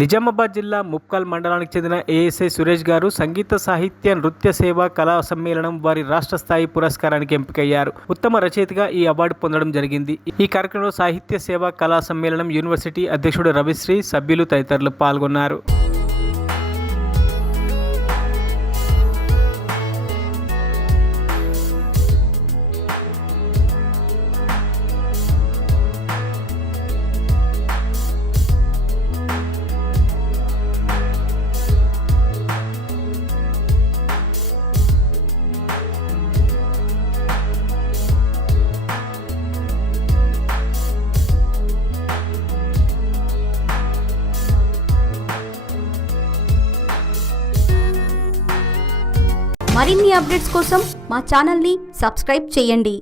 నిజామాబాద్ జిల్లా ముప్కాల్ మండలానికి చెందిన ఏఎస్ఐ సురేష్ గారు సంగీత సాహిత్య నృత్య సేవ కళా సమ్మేళనం వారి రాష్ట్ర స్థాయి పురస్కారానికి ఎంపికయ్యారు. ఉత్తమ రచయితగా ఈ అవార్డు పొందడం జరిగింది. ఈ కార్యక్రమంలో సాహిత్య సేవ కళా సమ్మేళనం యూనివర్సిటీ అధ్యక్షుడు రవిశ్రీ, సభ్యులు తదితరులు పాల్గొన్నారు. మరిన్ని అప్డేట్స్ కోసం మా ఛానల్ని సబ్స్క్రైబ్ చేయండి.